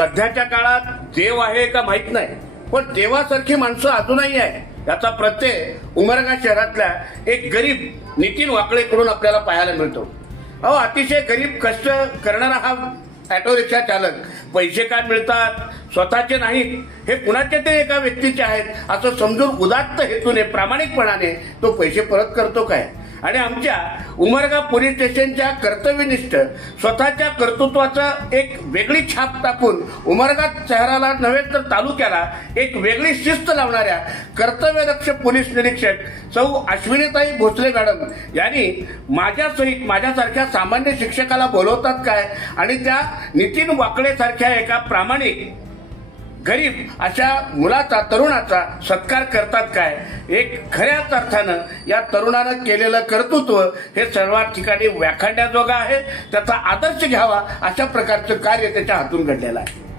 सध्याच्या काळात देव आहे का माहित नाही, पण देवासारखी माणसं अजूनही आहे याचा प्रत्यय उमरगा शहरातल्या एक गरीब नितीन वाकळेकडून आपल्याला पाहायला मिळतो. अहो, अतिशय गरीब कष्ट करणारा हा ऑटो रिक्षा चालक पैसे काय मिळतात स्वतःचे नाहीत, हे कुणाचे ते एका व्यक्तीचे आहेत असं समजून उदात्त हेतूने प्रामाणिकपणाने तो पैसे परत करतो काय. आणि आमच्या उमरगा पोलीस स्टेशनच्या कर्तव्यनिष्ठ स्वतःच्या कर्तृत्वाचा एक वेगळी छाप टाकून उमरगा शहराला नव्हे तर तालुक्याला एक वेगळी शिस्त लावणाऱ्या कर्तव्यदक्ष पोलीस निरीक्षक सौ अश्विनीताई भोसले मॅडम यांनी माझ्यासहित माझ्यासारख्या सामान्य शिक्षकाला बोलवतात काय आणि त्या नितीन वाकळे सारख्या एका प्रामाणिक गरीब अशा मुलाचा तरुणाचा सत्कार करतात काय. एक खऱ्याच अर्थानं या तरुणानं केलेलं कर्तृत्व हे सर्व ठिकाणी व्याख्याण्याजोगं आहे. त्याचा आदर्श घ्यावा अशा प्रकारचं कार्य त्याच्या हातून घडलेलं आहे.